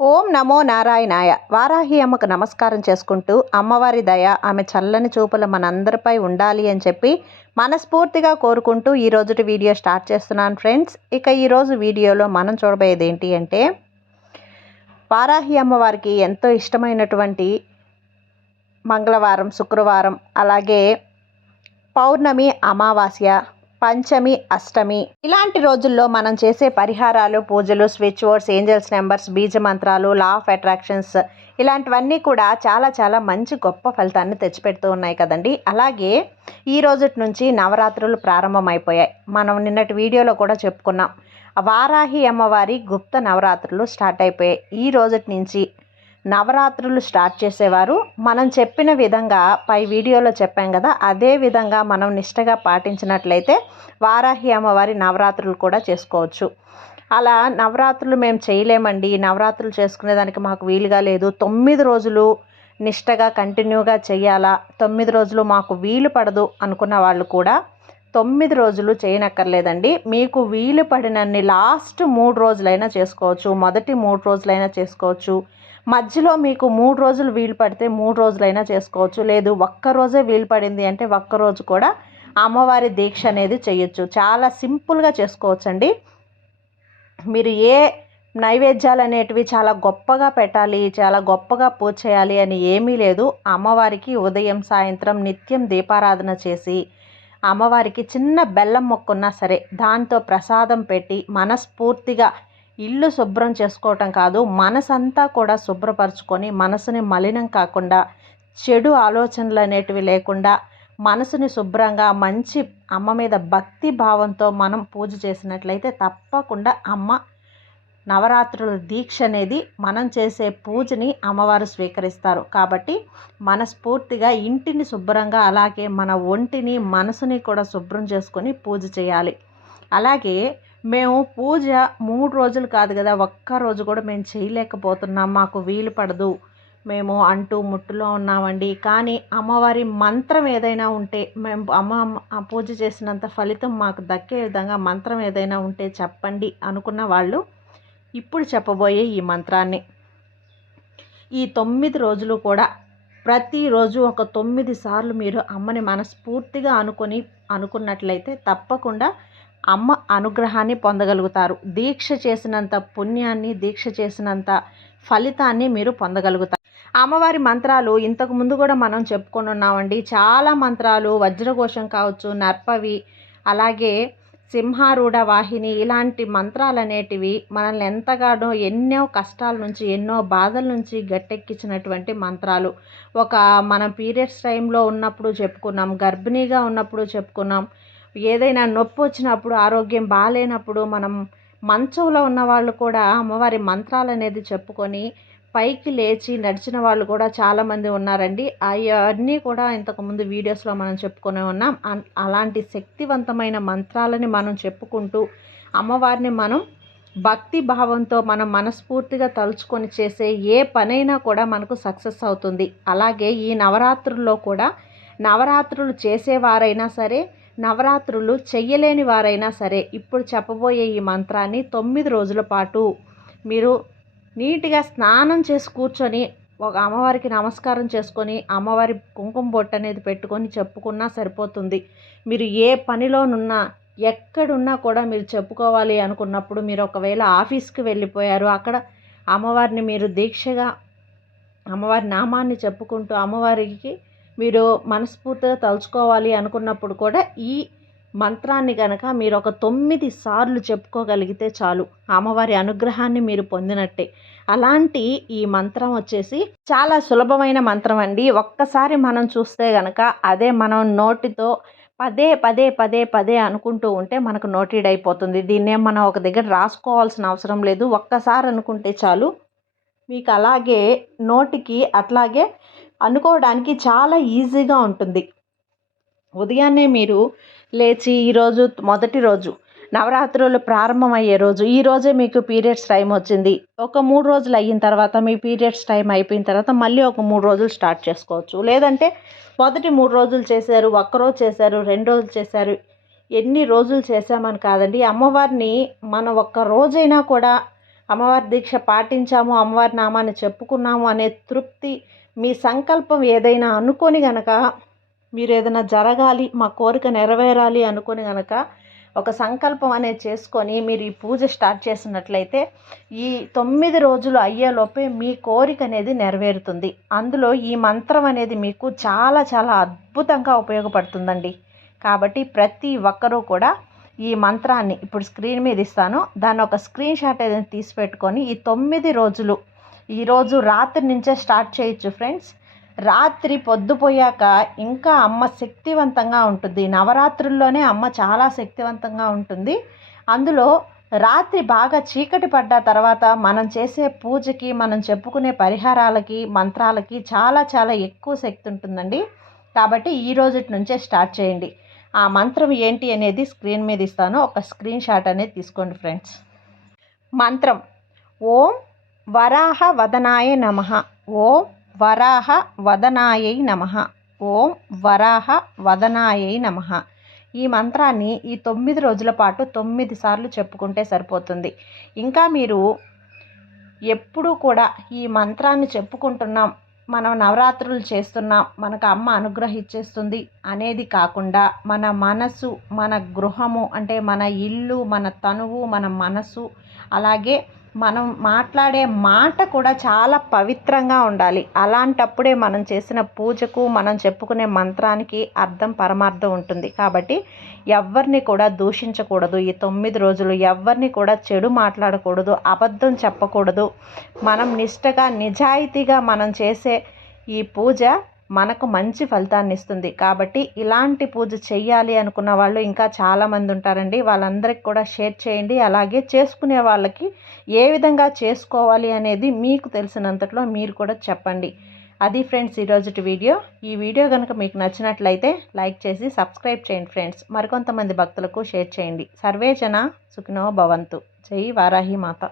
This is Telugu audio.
ఓం నమో నారాయణాయ. వారాహి అమ్మకు నమస్కారం చేసుకుంటూ అమ్మవారి దయ ఆమె చల్లని చూపులు మనందరిపై ఉండాలి అని చెప్పి మనస్ఫూర్తిగా కోరుకుంటూ ఈ రోజుటి వీడియో స్టార్ట్ చేస్తున్నాను ఫ్రెండ్స్. ఇక ఈరోజు వీడియోలో మనం చూడబోయేది ఏంటి అంటే వారాహి అమ్మవారికి ఎంతో ఇష్టమైనటువంటి మంగళవారం శుక్రవారం అలాగే పౌర్ణమి అమావాస్య పంచమి అష్టమి. ఇలాంటి రోజుల్లో మనం చేసే పరిహారాలు పూజలు స్విచ్ బోర్డ్స్ ఏంజల్స్ నెంబర్స్ బీజ మంత్రాలు లా ఆఫ్ అట్రాక్షన్స్ ఇలాంటివన్నీ కూడా చాలా చాలా మంచి గొప్ప ఫలితాన్ని తెచ్చిపెడుతూ ఉన్నాయి కదండి. అలాగే ఈ రోజుటి నుంచి నవరాత్రులు ప్రారంభమైపోయాయి. మనం నిన్నటి వీడియోలో కూడా చెప్పుకున్నాం. వారాహి అమ్మవారి గుప్త నవరాత్రులు స్టార్ట్ అయిపోయాయి. ఈ రోజుటి నుంచి నవరాత్రులు స్టార్ట్ చేసేవారు. మనం చెప్పిన విధంగా పై వీడియోలో చెప్పాం కదా అదే విధంగా మనం నిష్టగా పాటించినట్లయితే వారాహి అమ్మవారి నవరాత్రులు కూడా చేసుకోవచ్చు. అలా నవరాత్రులు మేము చేయలేమండి. నవరాత్రులు చేసుకునేదానికి మాకు వీలుగా లేదు. తొమ్మిది రోజులు నిష్టగా కంటిన్యూగా చేయాలా? తొమ్మిది రోజులు మాకు వీలు పడదు అనుకున్న వాళ్ళు కూడా తొమ్మిది రోజులు చేయనక్కర్లేదండి. మీకు వీలు పడినన్ని లాస్ట్ మూడు రోజులైనా చేసుకోవచ్చు. మొదటి మూడు రోజులైనా చేసుకోవచ్చు. మధ్యలో మీకు మూడు రోజులు వీలు పడితే మూడు రోజులైనా చేసుకోవచ్చు. లేదు ఒక్క రోజే వీలు పడింది అంటే ఒక్క రోజు కూడా అమ్మవారి దీక్ష అనేది చేయొచ్చు. చాలా సింపుల్గా చేసుకోవచ్చండి. మీరు ఏ నైవేద్యాలు అనేటివి చాలా గొప్పగా పెట్టాలి చాలా గొప్పగా పూజ చేయాలి అని ఏమీ లేదు. అమ్మవారికి ఉదయం సాయంత్రం నిత్యం దీపారాధన చేసి అమ్మవారికి చిన్న బెల్లం మొక్కున్నా సరే దాంతో ప్రసాదం పెట్టి మనస్ఫూర్తిగా ఇల్లు శుభ్రం చేసుకోవటం కాదు మనసంతా కూడా శుభ్రపరచుకొని మనసుని మలినం కాకుండా చెడు ఆలోచనలు అనేటివి లేకుండా మనసుని శుభ్రంగా మంచి అమ్మ మీద భక్తి భావంతో మనం పూజ చేసినట్లయితే తప్పకుండా అమ్మ నవరాత్రుల దీక్ష అనేది మనం చేసే పూజని అమ్మవారు స్వీకరిస్తారు. కాబట్టి మనస్ఫూర్తిగా ఇంటిని శుభ్రంగా అలాగే మన ఒంటిని మనసుని కూడా శుభ్రం చేసుకొని పూజ చేయాలి. అలాగే మేము పూజ మూడు రోజులు కాదు కదా ఒక్క రోజు కూడా మేము చేయలేకపోతున్నాం మాకు వీలు పడదు. మేము అంటూ ముట్టులో ఉన్నామండి. కానీ అమ్మవారి మంత్రం ఏదైనా ఉంటే మేము అమ్మ పూజ చేసినంత ఫలితం మాకు దక్కే విధంగా మంత్రం ఏదైనా ఉంటే చెప్పండి అనుకున్న వాళ్ళు ఇప్పుడు చెప్పబోయే ఈ మంత్రాన్ని. ఈ తొమ్మిది రోజులు కూడా ప్రతిరోజు ఒక తొమ్మిది సార్లు మీరు అమ్మని మనస్ఫూర్తిగా అనుకొని అనుకున్నట్లయితే తప్పకుండా అమ్మ అనుగ్రహాన్ని పొందగలుగుతారు. దీక్ష చేసినంత పుణ్యాన్ని దీక్ష చేసినంత ఫలితాన్ని మీరు పొందగలుగుతారు. అమ్మవారి మంత్రాలు ఇంతకు ముందు కూడా మనం చెప్పుకొని ఉన్నామండి. చాలా మంత్రాలు వజ్రఘోషం కావచ్చు నర్పవి అలాగే సింహారూఢ వాహిని ఇలాంటి మంత్రాలు అనేటివి మనల్ని ఎంతగానో ఎన్నో కష్టాల నుంచి ఎన్నో బాధల నుంచి గట్టెక్కించినటువంటి మంత్రాలు. ఒక మనం పీరియడ్స్ టైంలో ఉన్నప్పుడు చెప్పుకున్నాం గర్భిణీగా ఉన్నప్పుడు చెప్పుకున్నాం ఏదైనా నొప్పి వచ్చినప్పుడు ఆరోగ్యం బాగాలేనప్పుడు మనం మంచంలో ఉన్న వాళ్ళు కూడా అమ్మవారి మంత్రాలు అనేది చెప్పుకొని పైకి లేచి నడిచిన వాళ్ళు కూడా చాలామంది ఉన్నారండి. అవన్నీ కూడా ఇంతకుముందు వీడియోస్లో మనం చెప్పుకొని ఉన్నాం. అలాంటి శక్తివంతమైన మంత్రాలని మనం చెప్పుకుంటూ అమ్మవారిని మనం భక్తి భావంతో మనం మనస్ఫూర్తిగా తలుచుకొని చేసే ఏ పనైనా కూడా మనకు సక్సెస్ అవుతుంది. అలాగే ఈ నవరాత్రుల్లో కూడా నవరాత్రులు చేసేవారైనా సరే నవరాత్రులు చెయ్యలేని వారైనా సరే ఇప్పుడు చెప్పబోయే ఈ మంత్రాన్ని తొమ్మిది రోజుల పాటు మీరు నీట్గా స్నానం చేసి కూర్చొని ఒక అమ్మవారికి నమస్కారం చేసుకొని అమ్మవారి కుంకుమ బొట్టు అనేది పెట్టుకొని చెప్పుకున్నా సరిపోతుంది. మీరు ఏ పనిలోనున్నా ఎక్కడున్నా కూడా మీరు చెప్పుకోవాలి అనుకున్నప్పుడు మీరు ఒకవేళ ఆఫీస్కి వెళ్ళిపోయారు అక్కడ అమ్మవారిని మీరు దీక్షగా అమ్మవారి నామాన్ని చెప్పుకుంటూ అమ్మవారికి మీరు మనస్ఫూర్తిగా తలుచుకోవాలి అనుకున్నప్పుడు కూడా ఈ మంత్రాన్ని కనుక మీరు ఒక తొమ్మిది సార్లు చెప్పుకోగలిగితే చాలు. అమ్మవారి అనుగ్రహాన్ని మీరు పొందినట్టే. అలాంటి ఈ మంత్రం వచ్చేసి చాలా సులభమైన మంత్రం అండి. ఒక్కసారి మనం చూస్తే కనుక అదే మనం నోటితో పదే పదే పదే పదే అనుకుంటూ ఉంటే మనకు నోటెడ్ అయిపోతుంది. దీన్నే మనం ఒక దగ్గర రాసుకోవాల్సిన అవసరం లేదు. ఒక్కసారి అనుకుంటే చాలు. మీకు అలాగే నోటికి అట్లాగే అనుకోవడానికి చాలా ఈజీగా ఉంటుంది. ఉదయాన్నే మీరు లేచి ఈరోజు మొదటి రోజు నవరాత్రులు ప్రారంభమయ్యే రోజు ఈ రోజే మీకు పీరియడ్స్ టైం వచ్చింది. ఒక మూడు రోజులు అయిన తర్వాత మీ పీరియడ్స్ టైం అయిపోయిన తర్వాత మళ్ళీ ఒక మూడు రోజులు స్టార్ట్ చేసుకోవచ్చు. లేదంటే మొదటి మూడు రోజులు చేశారు ఒక్కరోజు చేశారు రెండు రోజులు చేశారు ఎన్ని రోజులు చేశామని కాదండి. అమ్మవారిని మనం ఒక్క రోజైనా కూడా అమ్మవారి దీక్ష పాటించాము అమ్మవారి నామాన్ని చెప్పుకున్నాము అనే తృప్తి మీ సంకల్పం ఏదైనా అనుకొని గనక మీరు ఏదైనా జరగాలి మా కోరిక నెరవేరాలి అనుకొని గనక ఒక సంకల్పం అనేది చేసుకొని మీరు ఈ పూజ స్టార్ట్ చేసినట్లయితే ఈ తొమ్మిది రోజులు అయ్యేలోపే మీ కోరిక అనేది నెరవేరుతుంది. అందులో ఈ మంత్రం అనేది మీకు చాలా చాలా అద్భుతంగా ఉపయోగపడుతుందండి. కాబట్టి ప్రతి ఒక్కరూ కూడా ఈ మంత్రాన్ని ఇప్పుడు స్క్రీన్ మీద ఇస్తాను. దాన్ని ఒక స్క్రీన్ షాట్ ఏదైనా తీసి పెట్టుకొని ఈ తొమ్మిది రోజులు ఈరోజు రాత్రి నుంచే స్టార్ట్ చేయొచ్చు ఫ్రెండ్స్. రాత్రి పొద్దుపోయాక ఇంకా అమ్మ శక్తివంతంగా ఉంటుంది. నవరాత్రుల్లోనే అమ్మ చాలా శక్తివంతంగా ఉంటుంది. అందులో రాత్రి బాగా చీకటి పడ్డ తర్వాత మనం చేసే పూజకి మనం చెప్పుకునే పరిహారాలకి మంత్రాలకి చాలా చాలా ఎక్కువ శక్తి ఉంటుందండి. కాబట్టి ఈ రోజు నుంచే స్టార్ట్ చేయండి. ఆ మంత్రం ఏంటి అనేది స్క్రీన్ మీద ఇస్తాను. ఒక స్క్రీన్ షాట్ అనేది తీసుకోండి ఫ్రెండ్స్. మంత్రం. ఓం వరాహ వదనాయ నమ. ఓం వరాహ వదనాయై నమ. ఓం వరాహ వదనాయై నమ. ఈ మంత్రాన్ని ఈ తొమ్మిది రోజుల పాటు తొమ్మిది సార్లు చెప్పుకుంటే సరిపోతుంది. ఇంకా మీరు ఎప్పుడూ కూడా ఈ మంత్రాన్ని చెప్పుకుంటున్నాం మనం నవరాత్రులు చేస్తున్నాం మనకు అమ్మ అనుగ్రహించేస్తుంది అనేది కాకుండా మన మనసు మన గృహము అంటే మన ఇల్లు మన తనువు మన మనసు అలాగే మనం మాట్లాడే మాట కూడా చాలా పవిత్రంగా ఉండాలి. అలాంటప్పుడే మనం చేసిన పూజకు మనం చెప్పుకునే మంత్రానికి అర్థం పరమార్థం ఉంటుంది. కాబట్టి ఎవరిని కూడా దూషించకూడదు. ఈ తొమ్మిది రోజులు ఎవరిని కూడా చెడు మాట్లాడకూడదు. అబద్ధం చెప్పకూడదు. మనం నిష్టగా నిజాయితీగా మనం చేసే ఈ పూజ మనకు మంచి ఫలితాన్ని ఇస్తుంది కాబట్టి ఇలాంటి పూజ చేయాలి అనుకున్న వాళ్ళు ఇంకా చాలామంది ఉంటారండి. వాళ్ళందరికీ కూడా షేర్ చేయండి. అలాగే చేసుకునే వాళ్ళకి ఏ విధంగా చేసుకోవాలి అనేది మీకు తెలిసినంతట్లో మీరు కూడా చెప్పండి. అది ఫ్రెండ్స్ ఈరోజుటి వీడియో. ఈ వీడియో కనుక మీకు నచ్చినట్లయితే లైక్ చేసి సబ్స్క్రైబ్ చేయండి ఫ్రెండ్స్. మరికొంతమంది భక్తులకు షేర్ చేయండి. సర్వేజన సుఖినో భవంతు. జై వారాహి మాత.